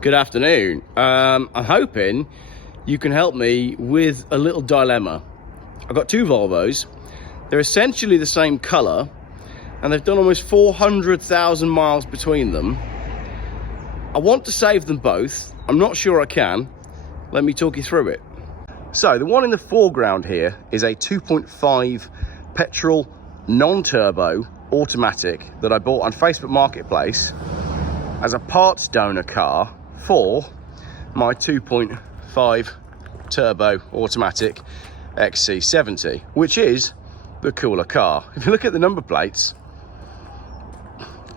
Good afternoon. I'm hoping you can help me with a little dilemma. I've got two Volvos. They're essentially the same colour and they've done almost 400,000 miles between them. I want to save them both. I'm not sure I can. Let me talk you through it. So the one in the foreground here is a 2.5 petrol non-turbo automatic that I bought on Facebook Marketplace as a parts donor car for my 2.5 turbo automatic XC70, which is the cooler car. If you look at the number plates,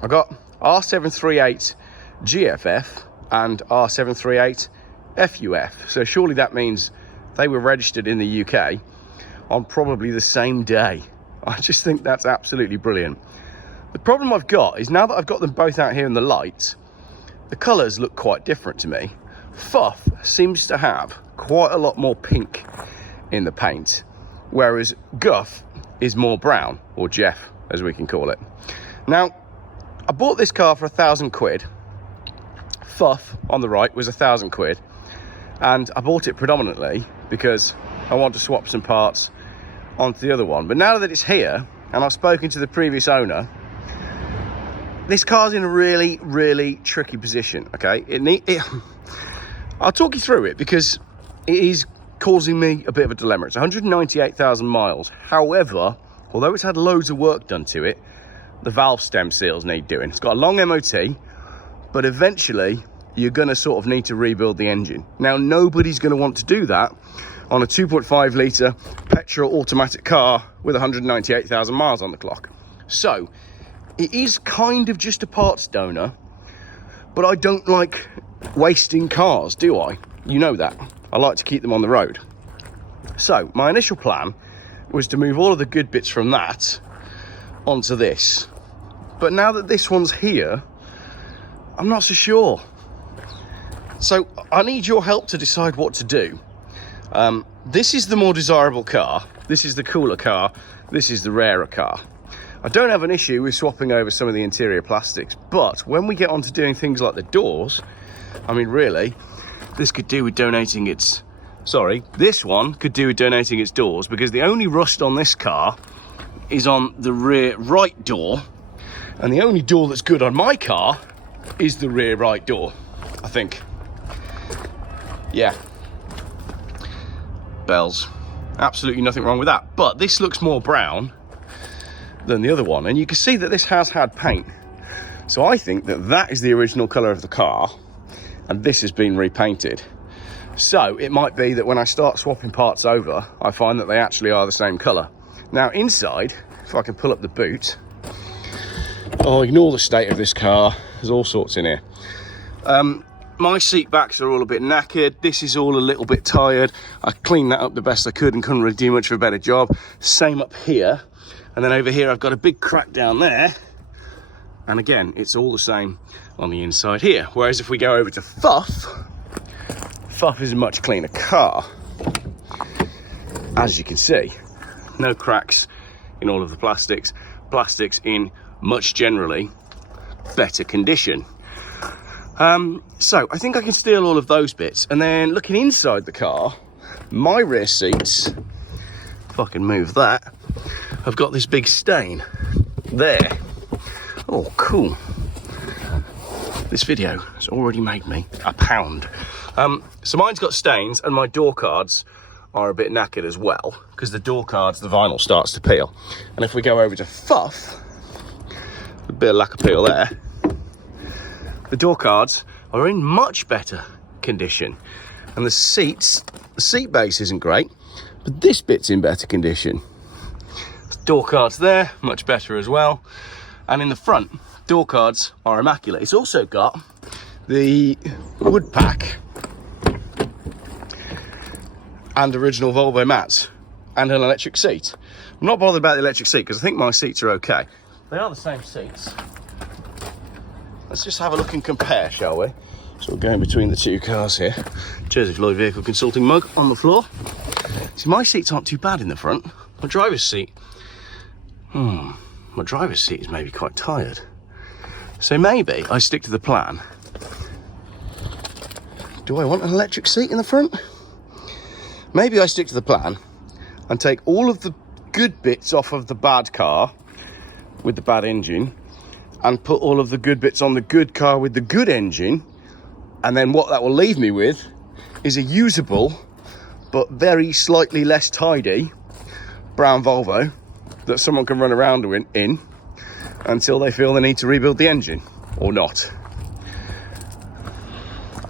I got R738 GFF and R738 FUF. So surely that means they were registered in the UK on probably the same day. I just think that's absolutely brilliant. The problem I've got is now that I've got them both out here in the light, the colours look quite different to me. Fuff seems to have quite a lot more pink in the paint, whereas Guff is more brown, or Geoff as we can call it. Now, I bought this car for £1,000. Fuff on the right was £1,000, and I bought it predominantly because I want to swap some parts onto the other one. But now that it's here and I've spoken to the previous owner, this car's in a really tricky position. Okay, I'll talk you through it because it is causing me a bit of a dilemma. It's 198,000 miles. However, although it's had loads of work done to it, the valve stem seals need doing. It's got a long MOT, but eventually you're going to sort of need to rebuild the engine. Now, nobody's going to want to do that on a 2.5 litre petrol automatic car with 198,000 miles on the clock. So it is kind of just a parts donor, but I don't like wasting cars, do I? You know that. I like to keep them on the road. So my initial plan was to move all of the good bits from that onto this. But now that this one's here, I'm not so sure. So I need your help to decide what to do. This is the more desirable car. This is the cooler car. This is the rarer car. I don't have an issue with swapping over some of the interior plastics, but when we get on to doing things like the doors, I mean, really, this could do with donating its... Sorry, this one could do with donating its doors, because the only rust on this car is on the rear right door, and the only door that's good on my car is the rear right door, I think. Yeah. Bells. Absolutely nothing wrong with that. But this looks more brown than the other one, and you can see that this has had paint. So I think that that is the original colour of the car, and this has been repainted. So it might be that when I start swapping parts over, I find that they actually are the same colour. Now inside, if I can pull up the boot, oh, ignore the state of this car, there's all sorts in here. My seat backs are all a bit knackered. This is all a little bit tired. I cleaned that up the best I could and couldn't really do much of a better job. Same up here. And then over here, I've got a big crack down there. And again, it's all the same on the inside here. Whereas if we go over to Fuff, Fuff is a much cleaner car. As you can see, no cracks in all of the plastics. Plastics in much generally better condition. So I think I can steal all of those bits. And then looking inside the car, my rear seats, if I can move that, I've got this big stain there. Oh, cool. This video has already made me £1. So mine's got stains, and my door cards are a bit knackered as well, because the door cards, the vinyl starts to peel. And if we go over to Fuff, a bit of lack of peel there. The door cards are in much better condition, and the seat base isn't great, but this bit's in better condition. Door cards there, much better as well. And in the front, door cards are immaculate. It's also got the wood pack and original Volvo mats and an electric seat. I'm not bothered about the electric seat because I think my seats are okay. They are the same seats. Let's just have a look and compare, shall we? So we're going between the two cars here. Jersey Floyd Vehicle Consulting mug on the floor. See, my seats aren't too bad in the front. My driver's seat, my driver's seat is maybe quite tired. So maybe I stick to the plan Do I want an electric seat in the front? Maybe I stick to the plan and take all of the good bits off of the bad car with the bad engine and put all of the good bits on the good car with the good engine, and then what that will leave me with is a usable but very slightly less tidy brown Volvo that someone can run around in until they feel they need to rebuild the engine or not.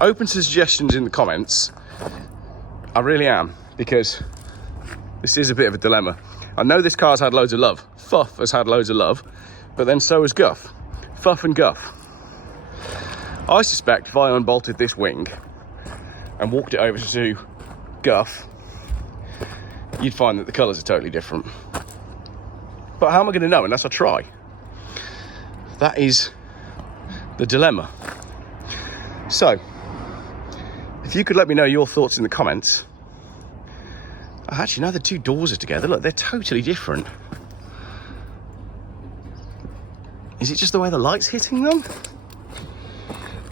Open to suggestions in the comments. I really am, because this is a bit of a dilemma. I know this car's had loads of love. Fuff has had loads of love, but then so has Geoff. Fuff and Geoff. I suspect if I unbolted this wing and walked it over to Geoff, you'd find that the colours are totally different. But how am I going to know unless I try? That is the dilemma. So, if you could let me know your thoughts in the comments. Actually, no, the two doors are together. Look, they're totally different. Is it just the way the light's hitting them?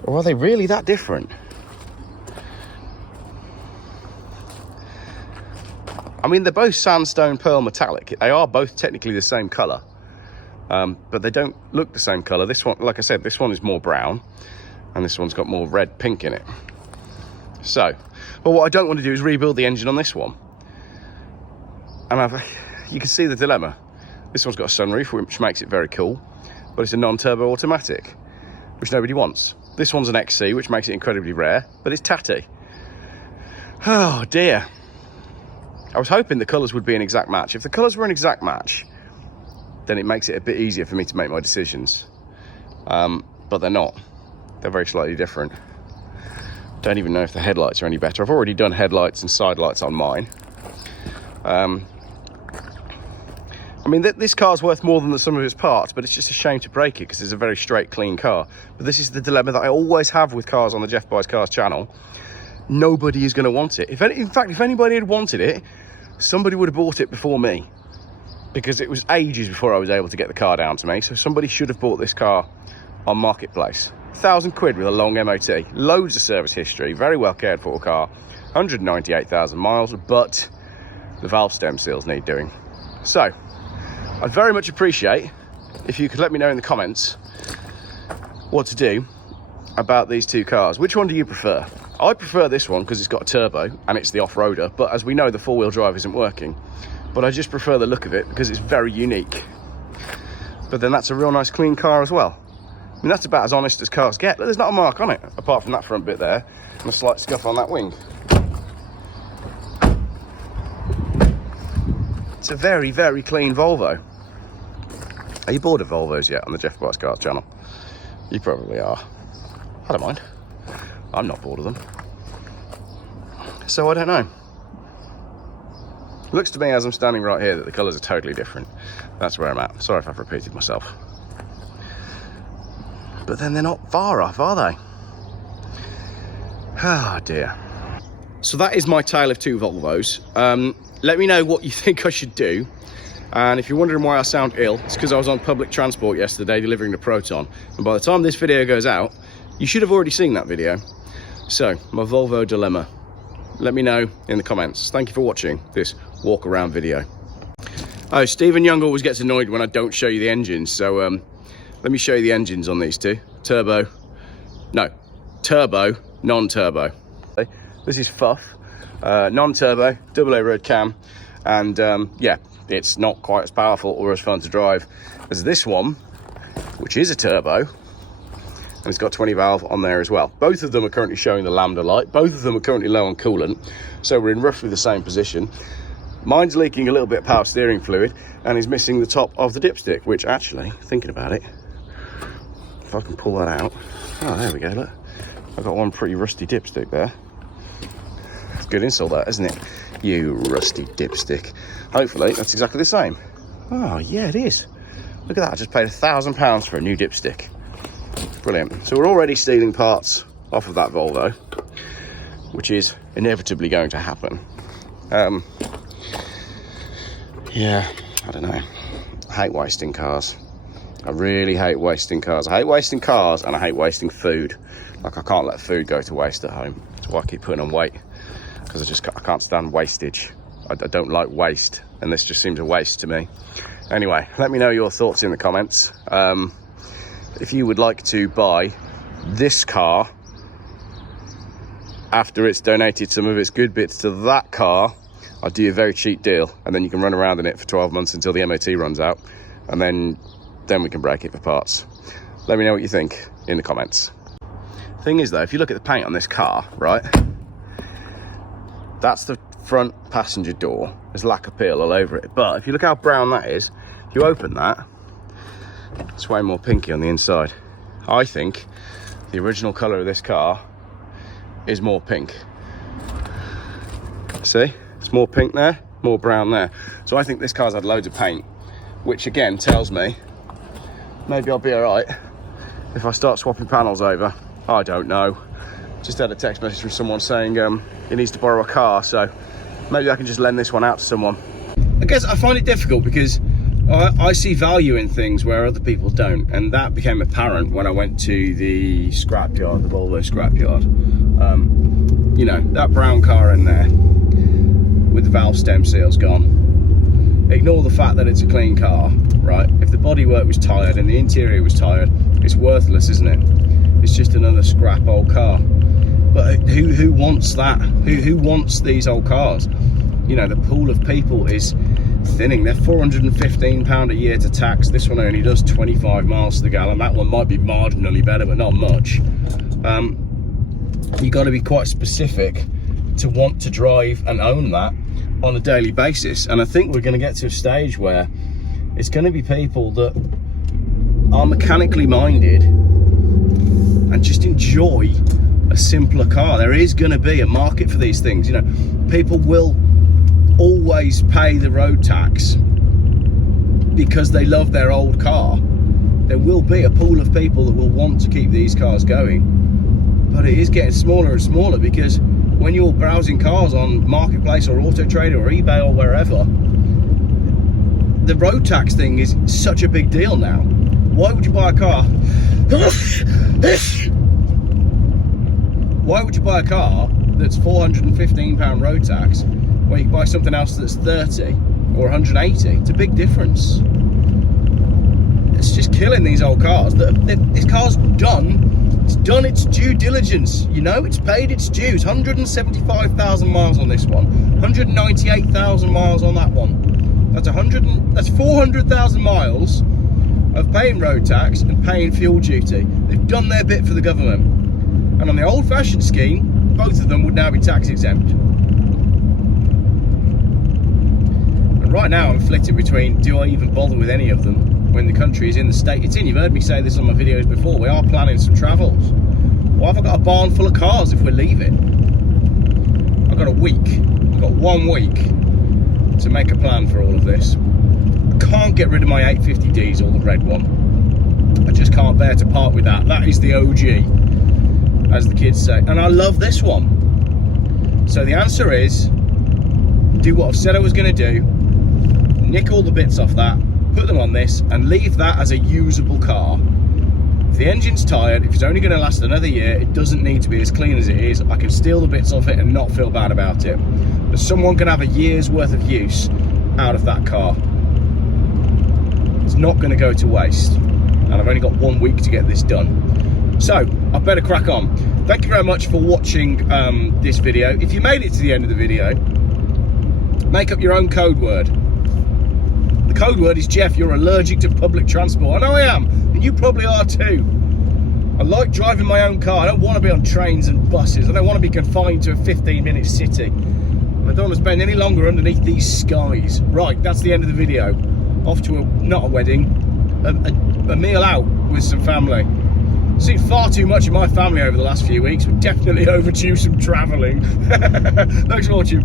Or are they really that different? I mean, they're both sandstone pearl metallic. They are both technically the same colour, but they don't look the same colour. This one, like I said, this one is more brown, and this one's got more red pink in it. So, but what I don't want to do is rebuild the engine on this one. And you can see the dilemma. This one's got a sunroof, which makes it very cool, but it's a non-turbo automatic, which nobody wants. This one's an XC, which makes it incredibly rare, but it's tatty. Oh dear. I was hoping the colours would be an exact match. If the colours were an exact match, then it makes it a bit easier for me to make my decisions. But they're not. They're very slightly different. Don't even know if the headlights are any better. I've already done headlights and side lights on mine. I mean, this car's worth more than the sum of its parts, but it's just a shame to break it because it's a very straight, clean car. But this is the dilemma that I always have with cars on the Geoff Buys Cars channel. Nobody is going to want it. In fact, if anybody had wanted it, somebody would have bought it before me, because it was ages before I was able to get the car down to me. So somebody should have bought this car on Marketplace. £1,000 with a long MOT, loads of service history, very well cared for car, 198,000 miles, but the valve stem seals need doing. So I'd very much appreciate if you could let me know in the comments what to do about these two cars. Which one do you prefer? I prefer this one because it's got a turbo and it's the off-roader, but as we know, the four-wheel drive isn't working. But I just prefer the look of it because it's very unique. But then that's a real nice clean car as well. I mean, that's about as honest as cars get. There's not a mark on it, apart from that front bit there and a slight scuff on that wing. It's a very, very clean Volvo. Are you bored of Volvos yet on the Geoff Buys Cars channel? You probably are. I don't mind. I'm not bored of them. So I don't know. It looks to me, as I'm standing right here, that the colours are totally different. That's where I'm at. Sorry if I've repeated myself. But then they're not far off, are they? Ah, dear. So that is my tale of two Volvos. Let me know what you think I should do. And if you're wondering why I sound ill, it's because I was on public transport yesterday delivering the Proton. And by the time this video goes out, you should have already seen that video. So, my Volvo dilemma. Let me know in the comments. Thank you for watching this walk around video. Oh, Stephen Young always gets annoyed when I don't show you the engines. So, let me show you the engines on these two. Turbo, non-turbo. This is Fuff, non-turbo, AA road cam. And yeah, it's not quite as powerful or as fun to drive as this one, which is a turbo. And it's got 20 valve on there as well. Both of them are currently showing the lambda light. Both of them are currently low on coolant. So we're in roughly the same position. Mine's leaking a little bit of power steering fluid and is missing the top of the dipstick, which actually, thinking about it, if I can pull that out. Oh, there we go, look. I've got one pretty rusty dipstick there. It's good insult that, isn't it? You rusty dipstick. Hopefully that's exactly the same. Oh, yeah, it is. Look at that, I just paid £1,000 for a new dipstick. Brilliant. So we're already stealing parts off of that Volvo, which is inevitably going to happen. Yeah, I don't know. I hate wasting cars. I really hate wasting cars. I hate wasting cars and I hate wasting food. Like, I can't let food go to waste at home. That's why I keep putting on weight, because I can't stand wastage. I don't like waste, and this just seems a waste to me. Anyway, let me know your thoughts in the comments. If you would like to buy this car after it's donated some of its good bits to that car, I'll do you a very cheap deal, and then you can run around in it for 12 months until the MOT runs out, and then we can break it for parts. Let me know what you think in the comments. Thing is though, if you look at the paint on this car, right, that's the front passenger door. There's lacquer peel all over it, but if you look how brown that is, if you open that, it's way more pinky on the inside. I think the original colour of this car is more pink. See, it's more pink there, more brown there. So I think this car's had loads of paint, which again tells me maybe I'll be all right if I start swapping panels over. I don't know. Just had a text message from someone saying he needs to borrow a car, so maybe I can just lend this one out to someone. I guess I find it difficult because I see value in things where other people don't, and that became apparent when I went to the scrapyard, the Volvo scrapyard. You know, that brown car in there with the valve stem seals gone. Ignore the fact that it's a clean car, right? If the bodywork was tired and the interior was tired, it's worthless, isn't it? It's just another scrap old car. But who wants that? Who wants these old cars? You know, the pool of people is thinning. They're £415 a year to tax. This one only does 25 miles to the gallon. That one might be marginally better, but not much. You got to be quite specific to want to drive and own that on a daily basis. And I think we're going to get to a stage where it's going to be people that are mechanically minded and just enjoy a simpler car. There is going to be a market for these things. You know, people will always pay the road tax because they love their old car. There will be a pool of people that will want to keep these cars going, but it is getting smaller and smaller because when you're browsing cars on Marketplace or Auto Trader or eBay or wherever, the road tax thing is such a big deal now. Why would you buy a car? Why would you buy a car that's £415 road tax when you can buy something else that's 30 or 180? It's a big difference. It's just killing these old cars. This car's done. It's done its due diligence. You know, it's paid its dues. 175,000 miles on this one. 198,000 miles on that one. That's 400,000 miles of paying road tax and paying fuel duty. They've done their bit for the government. And on the old-fashioned scheme, both of them would now be tax exempt. And right now I'm flitting between, do I even bother with any of them when the country is in the state it's in? You've heard me say this on my videos before. We are planning some travels. Why have I got a barn full of cars if we're leaving? I've got a week. I've got 1 week to make a plan for all of this. I can't get rid of my 850 diesel, the red one. I just can't bear to part with that. That is the OG, as the kids say, and I love this one. So the answer is, do what I've said I was going to do, nick all the bits off that, put them on this, and leave that as a usable car. If the engine's tired, if it's only going to last another year, it doesn't need to be as clean as it is. I can steal the bits off it and not feel bad about it. But someone can have a year's worth of use out of that car. It's not going to go to waste, and I've only got 1 week to get this done. So I better crack on. Thank you very much for watching this video. If you made it to the end of the video, make up your own code word. The code word is Geoff, you're allergic to public transport. I know I am, and you probably are too. I like driving my own car. I don't want to be on trains and buses. I don't want to be confined to a 15-minute city. I don't want to spend any longer underneath these skies. Right, that's the end of the video. Off to not a wedding, a meal out with some family. Seen far too much of my family over the last few weeks. We're definitely overdue some travelling. Thanks for watching.